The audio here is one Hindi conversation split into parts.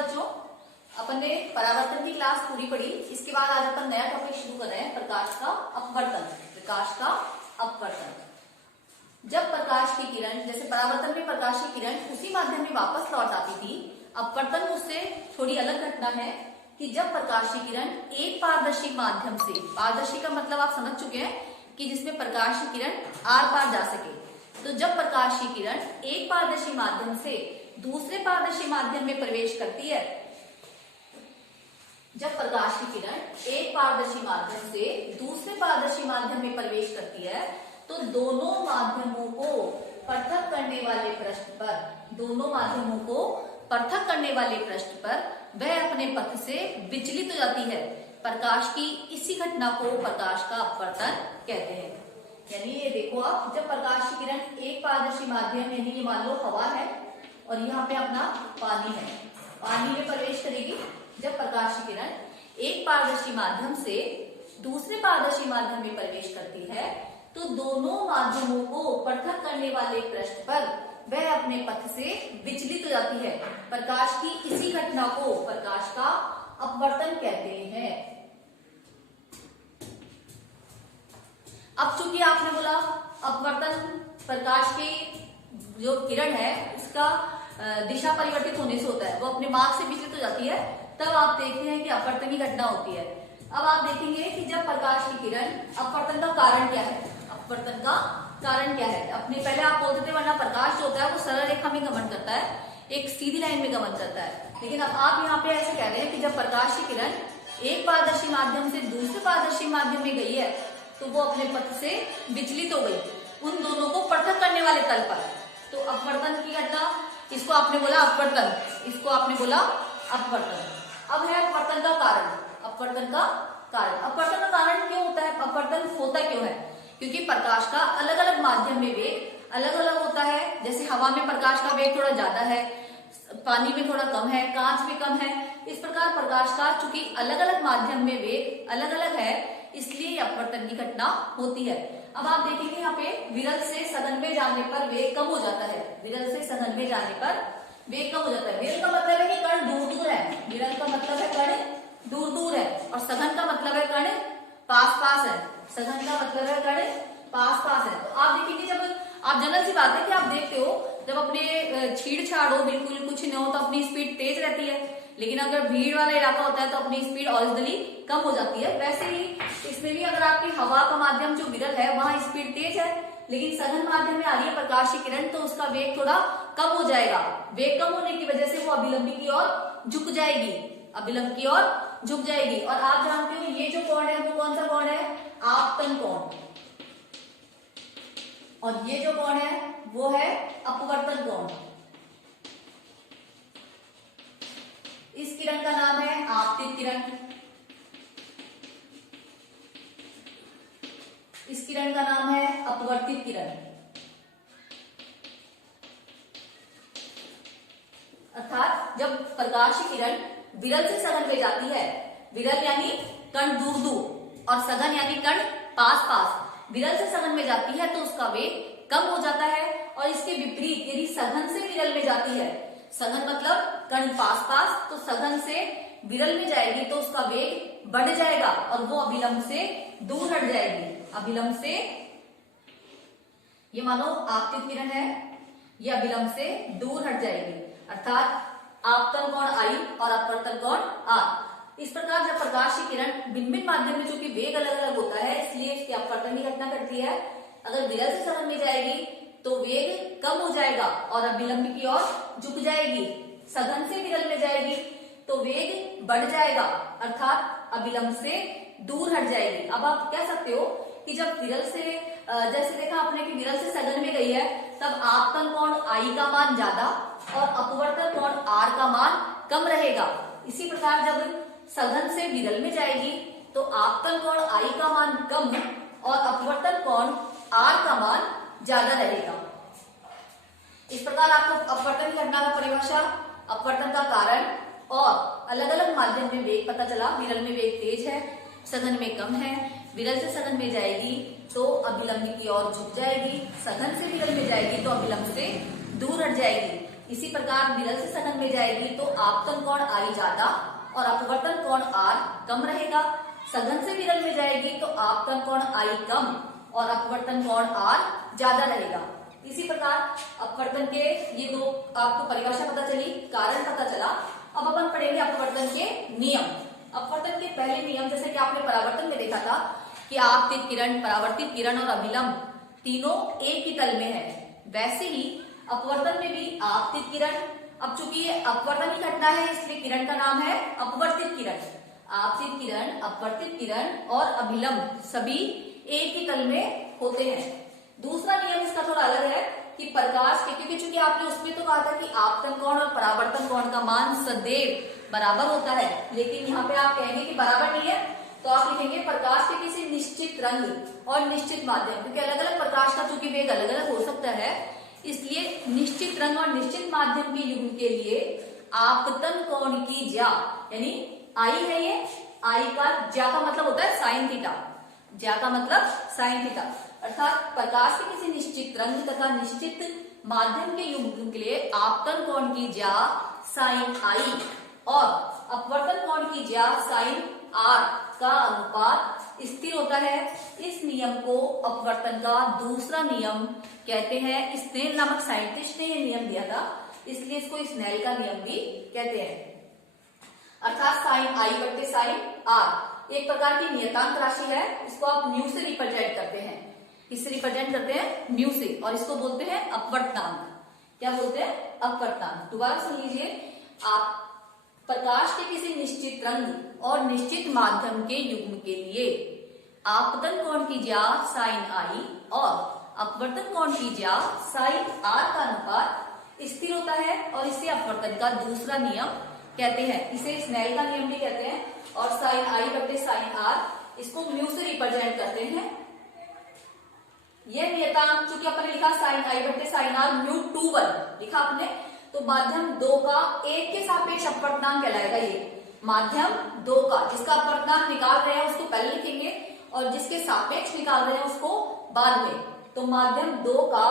बच्चों, अपन ने परावर्तन की क्लास पूरी पढ़ी। इसके बाद आज अपन नया टॉपिक शुरू कर रहे हैं, प्रकाश का अपवर्तन। प्रकाश का अपवर्तन। जब प्रकाश की किरण, जैसे परावर्तन में प्रकाश की किरण उसी माध्यम में वापस लौट आती थी, अपवर्तन उससे थोड़ी अलग घटना है कि जब प्रकाश की किरण एक पारदर्शी माध्यम से, पारदर्शी का मतलब आप समझ चुके हैं कि जिसमें प्रकाश की किरण आर पार जा सके, तो जब प्रकाश की किरण एक पारदर्शी माध्यम से दूसरे पारदर्शी माध्यम में प्रवेश करती है, जब प्रकाश की किरण एक पारदर्शी माध्यम से दूसरे पारदर्शी माध्यम में प्रवेश करती है, तो दोनों माध्यमों को पृथक करने वाले पृष्ठ पर, दोनों माध्यमों को पृथक करने वाले पृष्ठ पर वह अपने पथ से विचलित हो जाती है। प्रकाश की इसी घटना को प्रकाश का अपवर्तन कहते हैं। यानी ये देखो आप, जब प्रकाश की किरण एक पारदर्शी माध्यम, यानी ये मान लो हवा है और यहाँ पे अपना पानी है, पानी में प्रवेश करेगी। जब प्रकाश की किरण एक पारदर्शी माध्यम से दूसरे पारदर्शी माध्यम में प्रवेश करती है, तो दोनों माध्यमों को पृथक करने वाले पृष्ठ पर वह अपने पथ से विचलित हो जाती है। प्रकाश की इसी घटना को प्रकाश का अपवर्तन कहते हैं। अब चूंकि आपने बोला अपवर्तन, प्रकाश की जो किरण है उसका दिशा परिवर्तित होने से होता है, वो अपने मार्ग से विचलित हो जाती है, तब आप देखते हैं कि अपवर्तन की घटना होती है। अब आप देखेंगे कि जब प्रकाश की किरण, अपवर्तन का कारण क्या है, अपवर्तन का कारण क्या है। अपने पहले आप बोलते थे वरना प्रकाश जो होता है वो सरल रेखा में गमन करता है, एक सीधी लाइन में गमन करता है, लेकिन अब आप यहाँ पे ऐसे कह रहे हैं कि जब प्रकाश की किरण एक पारदर्शी माध्यम से दूसरे पारदर्शी माध्यम में गई है, तो वो अपने पथ से विचलित हो गई उन दोनों को पृथक करने वाले तल पर। तो अपवर्तन की घटना, इसको आपने बोला अपवर्तन, इसको आपने बोला अपवर्तन। अब है अपवर्तन का कारण। अपवर्तन का कारण, अपवर्तन का कारण क्यों होता है, अपवर्तन होता क्यों है? क्योंकि प्रकाश का अलग अलग माध्यम में वेग अलग अलग होता है। जैसे हवा में प्रकाश का वेग थोड़ा ज्यादा है, पानी में थोड़ा कम है, कांच में कम है। इस प्रकार प्रकाश का चूंकि अलग अलग माध्यम में वेग अलग अलग है, इसलिए अपवर्तन की घटना होती है। अब आप देखेंगे यहाँ पे विरल से सघन में जाने पर वेग कम हो जाता है, विरल से सघन में जाने पर वेग कम हो जाता है। विरल का मतलब है कि कण दूर दूर है, विरल का मतलब है कण दूर दूर है, और सघन का मतलब है कण पास पास है, सघन का मतलब है कण पास पास है। तो आप देखेंगे, जब आप जनरल सी बात है कि आप देखते हो जब अपने छेड़छाड़ हो, बिल्कुल कुछ नहीं हो, तो अपनी स्पीड तेज रहती है, लेकिन अगर भीड़ वाला इलाका होता है तो अपनी स्पीड ओरिजिनली कम हो जाती है। वैसे ही इसमें भी अगर आपकी हवा का माध्यम जो विरल है वहां स्पीड तेज है, लेकिन सघन माध्यम में आ रही है प्रकाश की किरण, तो उसका वेग थोड़ा कम हो जाएगा। वेग कम होने की वजह से वो अभिलंबी की ओर झुक जाएगी, अभिलंब की ओर झुक जाएगी। और आप जानते हो ये जो कोण है वो कौन सा कोण है, आपतन कोण, और ये जो कोण है वो है अपवर्तन कोण। इस किरण का नाम है आपतित किरण, इस किरण का नाम है अपवर्तित किरण। अर्थात जब प्रकाश की किरण विरल से सघन में जाती है, विरल यानी कण दूर दूर और सघन यानी कण पास पास, विरल से सघन में जाती है तो उसका वेग कम हो जाता है। और इसके विपरीत यदि सघन से विरल में जाती है, सघन मतलब कण पास पास, तो सघन से विरल में जाएगी तो उसका वेग बढ़ जाएगा और वो अभिलंब से दूर हट जाएगी। अभिलंब से, ये मानो आपतित किरण है, ये अभिलंब से दूर हट जाएगी, अर्थात आपतन कोण आई और अपवर्तन कोण आर। इस प्रकार जब प्रकाश की किरण भिन्न भिन्न माध्यम में चूंकि वेग अलग अलग होता है, इसलिए इसकी अपवर्तन की घटना घटती है। अगर विरल से सघन में जाएगी तो वेग कम हो जाएगा और अभिलंब की ओर झुक जाएगी, सघन से विरल में जाएगी तो वेग बढ़ जाएगा, अर्थात अभिलंब से दूर हट जाएगी। अब आप कह सकते हो कि जब विरल से, जैसे देखा आपने कि विरल से सघन में गई है, तब आपतन कोण आई का मान ज्यादा और अपवर्तन कोण आर का मान कम रहेगा। इसी प्रकार जब सघन से विरल में जाएगी तो आपतन कोण आई का मान कम और अपवर्तन कोण आर का मान ज्यादा रहेगा। इस प्रकार आपको अपवर्तन की घटना का परिभाषा, अपवर्तन का कारण और अलग अलग माध्यम में वेग पता चला। विरल में वेग तेज है, सघन में कम है, विरल से सघन में जाएगी तो अभिलंब की ओर झुक जाएगी, सघन से विरल में जाएगी तो अभिलंब से दूर हट जाएगी। इसी प्रकार विरल से सघन में जाएगी तो आपतन कोण आई ज्यादा और अपवर्तन कोण आर कम रहेगा। सघन से विरल में जाएगी तो आपतन कोण आई कम और अपवर्तन कोण आर ज्यादा रहेगा। इसी प्रकार अपवर्तन के ये दो आपको परिभाषा पता चली, कारण पता चला। अब अपन पढ़ेंगे अपवर्तन के नियम। अपवर्तन के पहले नियम, जैसे कि आपने परावर्तन में देखा था कि आपतित किरण, परावर्तित किरण और अभिलंब तीनों एक ही तल में है, वैसे ही अपवर्तन में भी आपतित किरण, अब चूंकि ये अपवर्तन की घटना है इसलिए किरण का नाम है अपवर्तित किरण। आपतित किरण, अपवर्तित किरण और अभिलंब सभी एक ही तल में होते हैं। दूसरा नियम इसका थोड़ा अलग है कि प्रकाश के, क्योंकि चूंकि आपने उसमें तो कहा था कि आपतन कोण और परावर्तन कोण का मान सदैव बराबर होता है, लेकिन यहाँ पे आप कहेंगे कि बराबर नहीं है, तो आप लिखेंगे प्रकाश के किसी निश्चित रंग और निश्चित माध्यम, क्योंकि अलग अलग प्रकाश का चूंकि वेग अलग अलग हो सकता है, इसलिए निश्चित रंग और निश्चित माध्यम के युग्म के लिए आपतन कोण की ज्या, यानी आई है ये, आई का ज्या का मतलब होता है साइन थीटा, ज्या का मतलब साइन थीटा, अर्थात प्रकाश के किसी निश्चित रंग तथा निश्चित माध्यम के युग्म के लिए आपतन कोण की ज्या साइन आई और अपवर्तन कोण की ज्या साइन आर का अनुपात स्थिर होता है। इस नियम को अपवर्तन का दूसरा नियम कहते हैं। स्नेल नामक साइंटिस्ट ने यह नियम दिया था, इसलिए इसको स्नेल का नियम भी कहते हैं। अर्थात साइन आई बटे साइन आर एक प्रकार की नियतांक राशि है, इसको आप म्यू से रिप्रेजेंट करते हैं। किससे रिप्रेजेंट करते हैं? म्यू से, और इसको बोलते हैं अपवर्तनांक। क्या बोलते हैं? अपवर्तनांक। दोबारा सुन लीजिए, आप प्रकाश के किसी निश्चित रंग और निश्चित माध्यम के युग्म के लिए आपतन कोण की ज्या साइन आई और अपवर्तन कोण की ज्या साइन आर का अनुपात स्थिर होता है, और इसे अपवर्तन का दूसरा नियम कहते हैं। इसे स्नेल का नियम भी कहते हैं। और साइन आई बटे साइन आर इसको म्यू से रिप्रेजेंट करते हैं। यह नियतांक चूंकि अपने लिखा साइन आई बटे साइन आर म्यू 2 लिखा आपने, तो माध्यम 2 का 1 के सापेक्ष अपवर्तनांक कहलाएगा। ये माध्यम 2 का जिसका अपवर्तनांक निकाल रहे हैं उसको पहले लिखेंगे और जिसके सापेक्ष निकाल रहे हैं उसको बाद में। तो माध्यम 2 का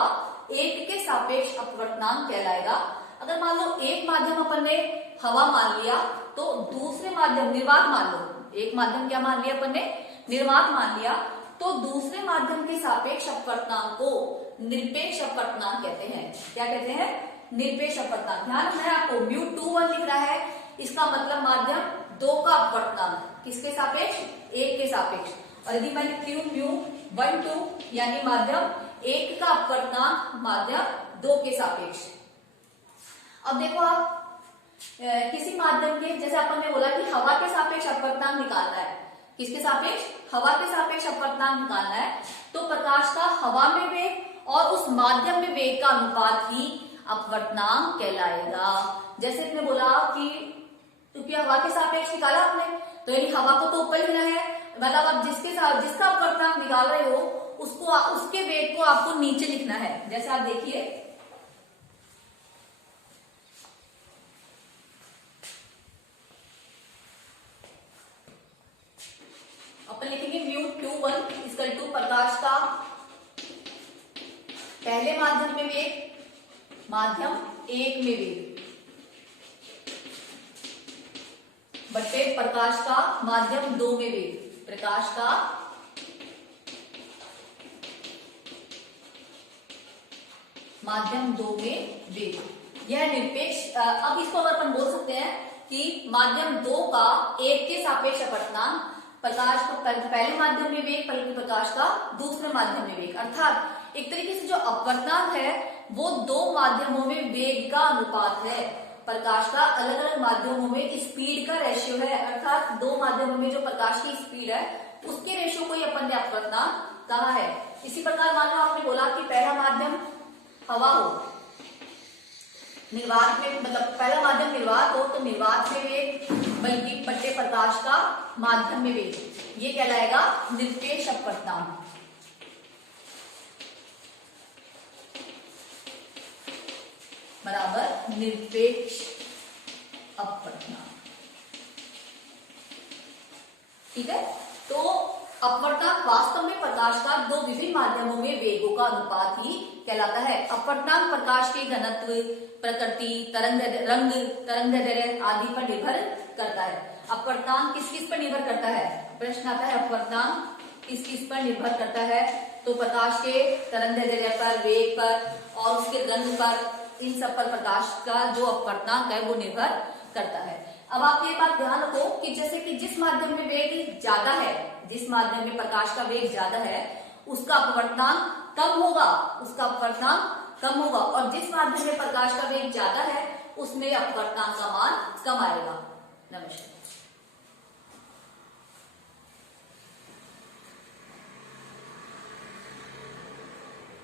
1 के सापेक्ष अपवर्तनांक कहलाएगा। अगर मान लो एक माध्यम अपन ने हवा मान लिया तो दूसरे माध्यम निर्वात मान लो, एक माध्यम क्या मान लिया अपन ने? निर्वात मान लिया, तो दूसरे माध्यम के सापेक्ष अपवर्तनांक को निरपेक्ष अपवर्तनांक कहते हैं। क्या कहते हैं? निरपेक्ष अपवर्तनांक। ध्यान रखना है आपको, म्यू 2 लिख रहा है, इसका मतलब माध्यम 2 का अपवर्तनांक किसके सापेक्ष? 1 के सापेक्ष। और यदि मैं लिखती हूँ म्यू 1 2 यानी माध्यम 1 का अपवर्तनांक माध्यम 2 के सापेक्ष। अब देखो आप किसी माध्यम के, जैसे अपन ने बोला कि हवा के सापेक्ष अपवर्तनांक निकालना है, किसके सापेक्ष? हवा के सापेक्ष अपवर्तनांक निकालना है, तो प्रकाश का हवा में वेग और उस माध्यम में वेग का अनुपात ही अपवर्तनांक कहलाएगा। जैसे इसने बोला कि क्योंकि हवा के सापेक्ष निकाला आपने, तो यानी हवा को तो ऊपर लेना है, मतलब आप जिसका अपवर्तनांक निकाल रहे हो उसको, उसके वेग को आपको नीचे लिखना है। जैसे आप देखिए, अपन लिखेंगे म्यू 2 इक्वल टू प्रकाश का पहले माध्यम में वेग, माध्यम 1 में वेग, बटे प्रकाश का माध्यम 2 में वेग, प्रकाश का माध्यम 2 में वेग। यह निरपेक्ष, अब इसको अगर अपन बोल सकते हैं कि माध्यम 2 का 1 के सापेक्ष अपवर्तनांक, प्रकाश का पहले माध्यम में वेग, प्रकाश का दूसरे माध्यम में वेग, अर्थात एक तरीके से जो अपवर्तनांक है वो 2 माध्यमों में वेग का अनुपात है। प्रकाश का अलग अलग माध्यमों में स्पीड का रेशियो है, अर्थात 2 माध्यमों में जो प्रकाश की स्पीड है उसके रेशियो को ही अपन ने अपवर्तनांक कहा है। इसी प्रकार मान लो आपने बोला कि पहला माध्यम हवा हो, निर्वात में, मतलब पहला माध्यम निर्वात हो तो निर्वात में वेग बल्कि बटे प्रकाश का माध्यम में वेग, ये कहलाएगा निरपेक्ष अपवर्तनांक। बराबर निरपेक्ष अपवर्तनांक। ठीक है, तो अपवर्तनांक वास्तव में प्रकाश का दो विभिन्न माध्यमों में वेगों का अनुपात ही कहलाता है। अपवर्तनांक प्रकाश के घनत्व, प्रकृति, रंग, तरंगदैर्घ्य आदि पर निर्भर करता है। अपवर्तनांक किस किस पर निर्भर करता है? प्रश्न आता है अपवर्तनांक किस किस पर निर्भर करता है? तो प्रकाश के तरंगदैर्घ्य पर, वेग पर और उसके रंग पर, इन सब पर प्रकाश का जो अपवर्तनांक है वो निर्भर करता है। अब आप ये बात ध्यान रखो कि जैसे कि जिस माध्यम में वेग ज्यादा है, जिस माध्यम में प्रकाश का वेग ज्यादा है, उसका अपवर्तनांक कम होगा, उसका अपवर्तनांक कम होगा, और जिस माध्यम में प्रकाश का वेग ज्यादा है उसमें अपवर्तनांक का मान कम आएगा। नमस्कार।